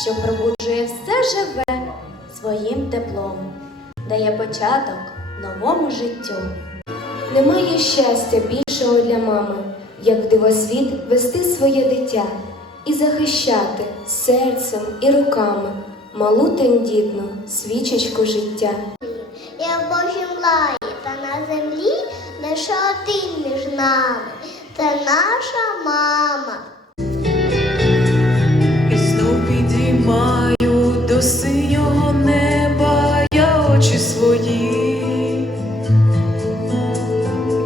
що пробуджує все живе своїм теплом, дає початок новому життю. Немає щастя більшого для мами, як дивосвіт вести своє дитя і захищати серцем і руками малу тендітну свічечку життя. Я в Божім лаї та на землі лише один між нами, це наша мама. синього неба я очі свої,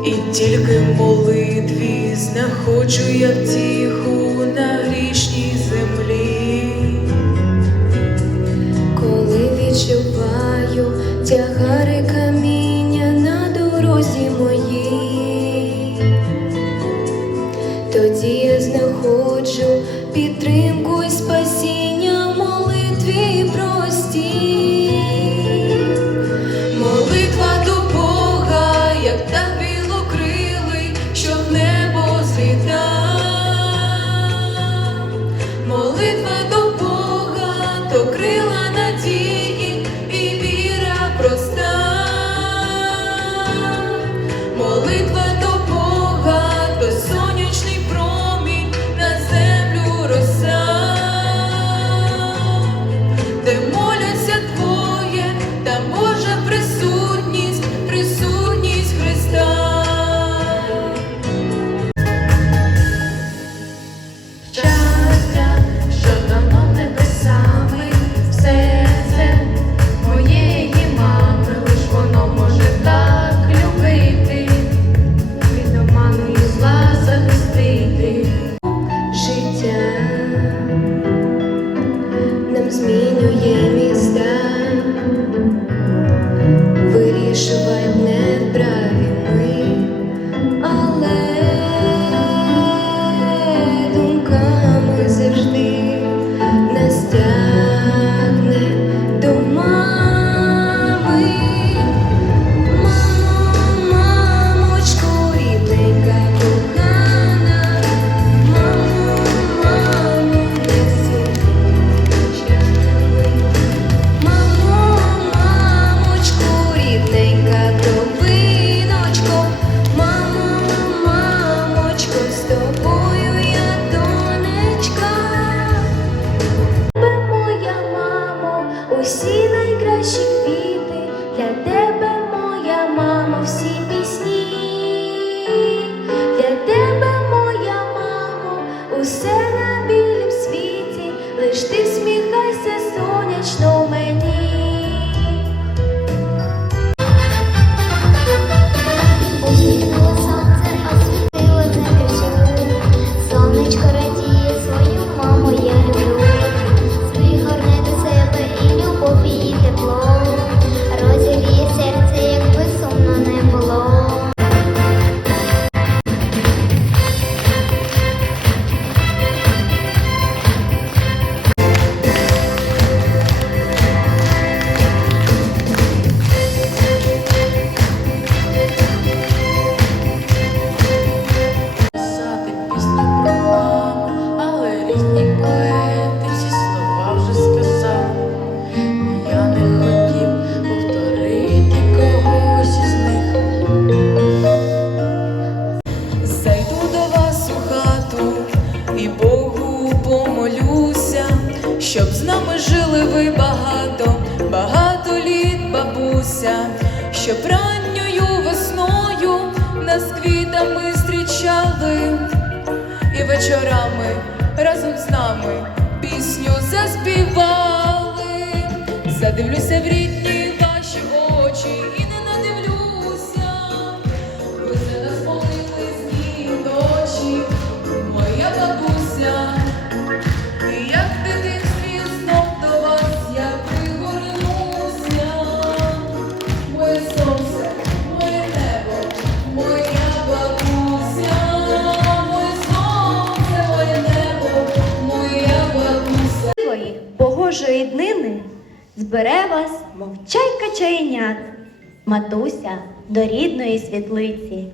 і тільки молитві знаходжу я втіху нами пісню заспівали, задивлюся в рідні. збере вас мов чайка чайнят, матуся до рідної світлиці.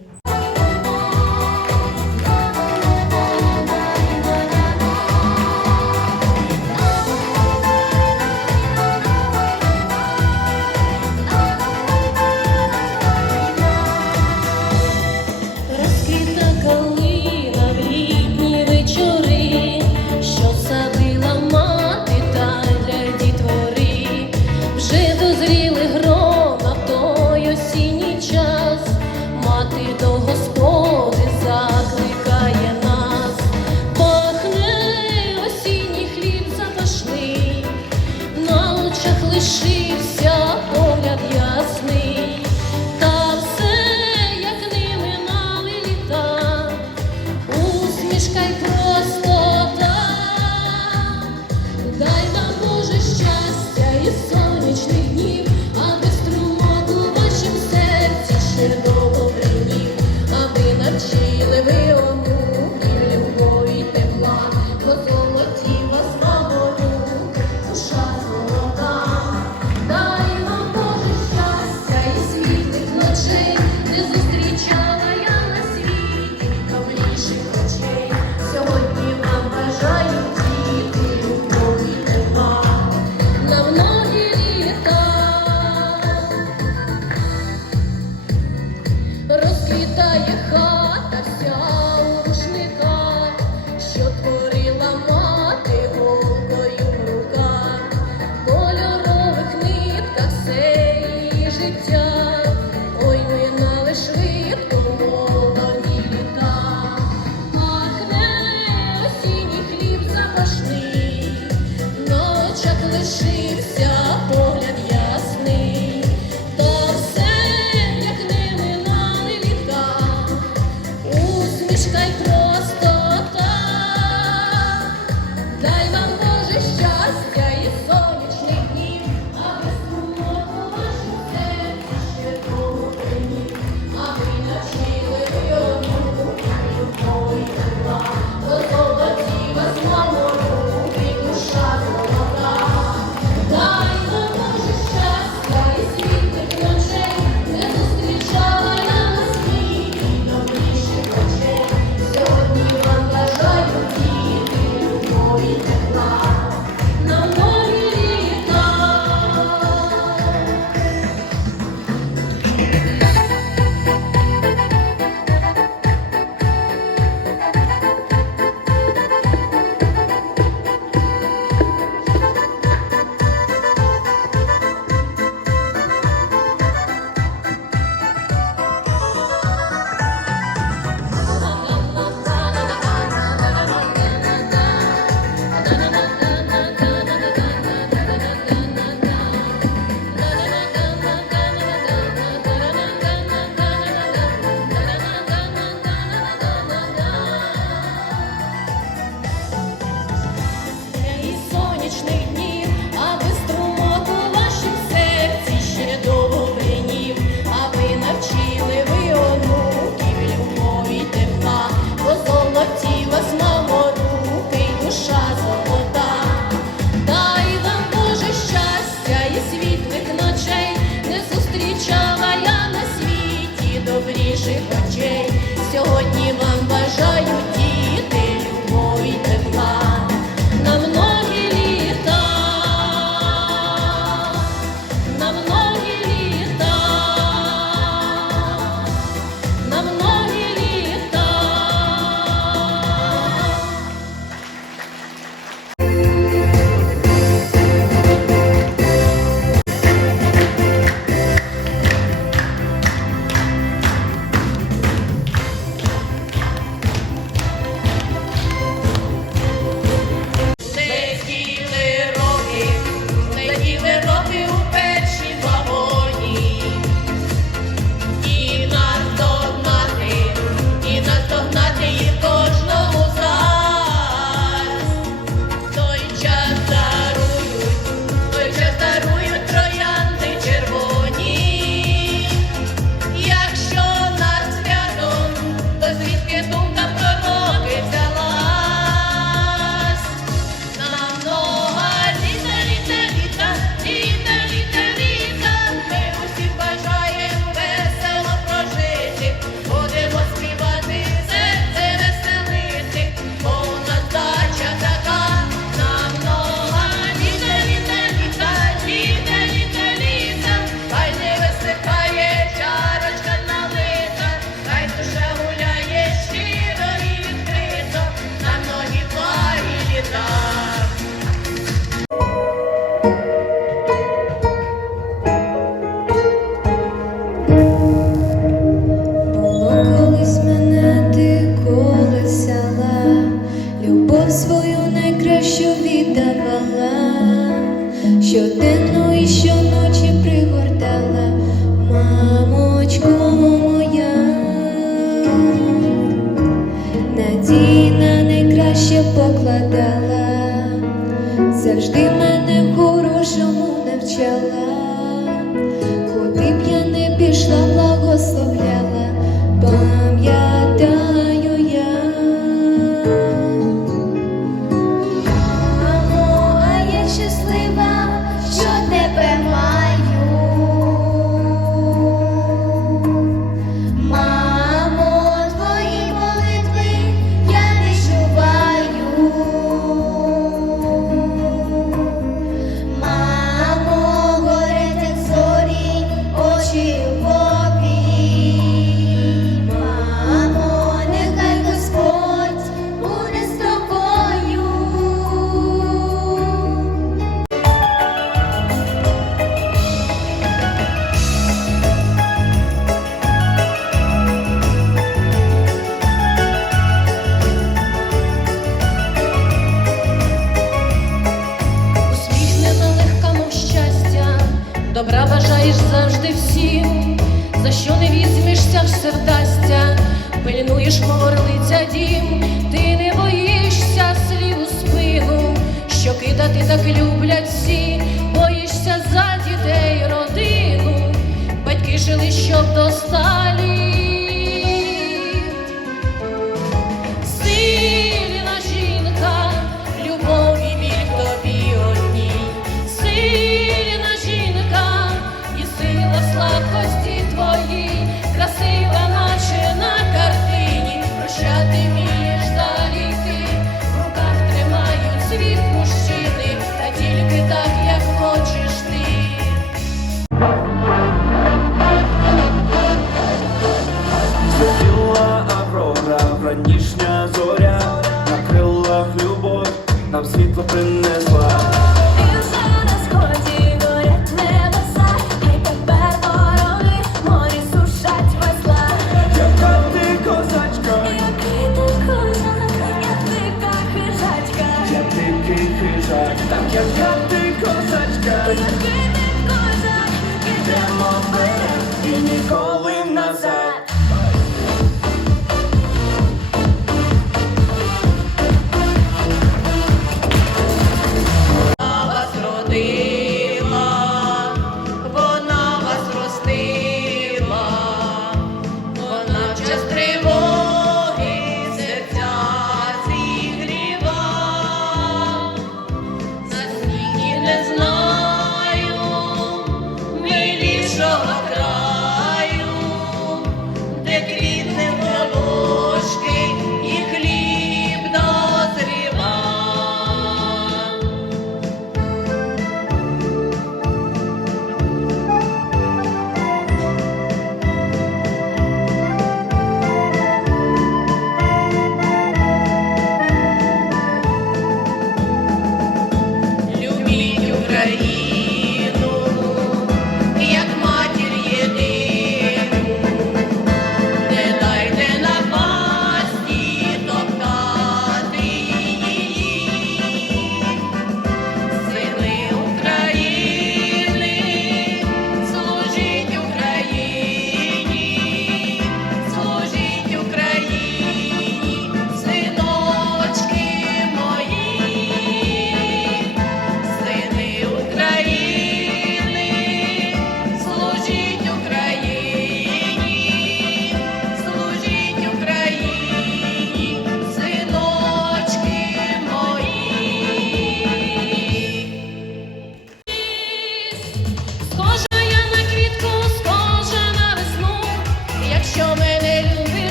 благословляла, Аврора, зоря, на крилах любов нам світло принесла.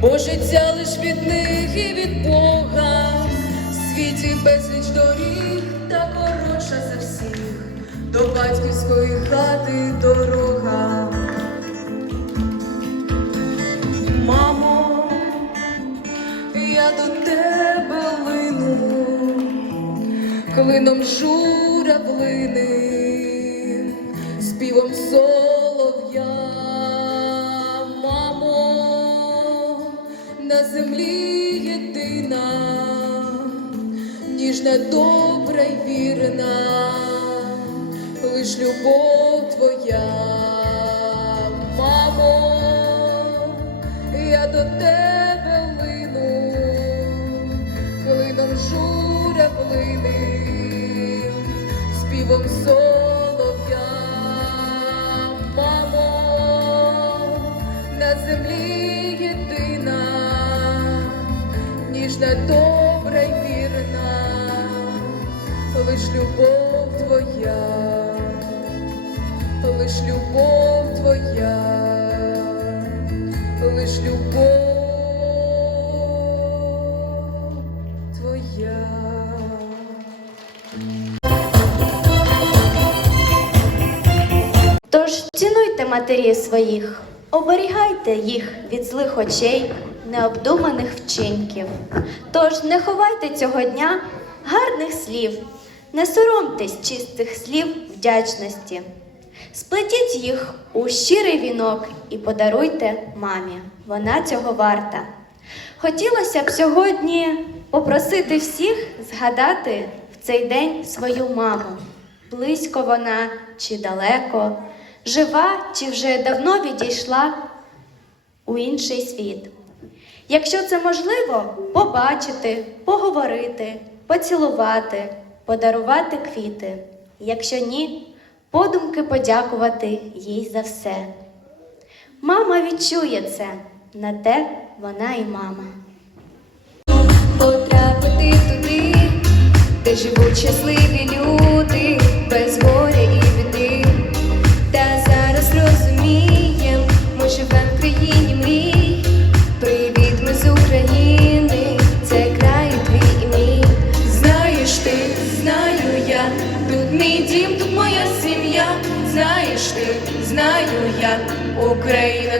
Книги від них і від Бога, в світі безліч доріг та коротша за всіх, до батьківської хати дорога. Мамо, я до тебе лину, клином журавлини, співом солов'я, ніжна, добра й вірна, лиш любов твоя, мамо, я до тебе лину, клином журавлини, співом солов'я, мамо, на землі єдина, ніжна, добра лиш любов твоя, лиш любов твоя лиш любов твоя. Тож цінуйте матерів своїх, оберігайте їх від злих очей, необдуманих вчинків. Тож не ховайте цього дня гарних слів, не соромтесь чистих слів вдячності. Сплетіть їх у щирий вінок і подаруйте мамі. Вона цього варта. Хотілося б сьогодні попросити всіх згадати в цей день свою маму. Близько вона чи далеко, жива чи вже давно відійшла у інший світ. Якщо це можливо, побачити, поговорити, поцілувати, подарувати квіти. Якщо ні, подумки подякувати їй за все. Мама відчує це, на те вона і мама. Потрапити туди, де живуть щасливі люди, без горя і біди. Та зараз розумієм, ми живем в країні мрій.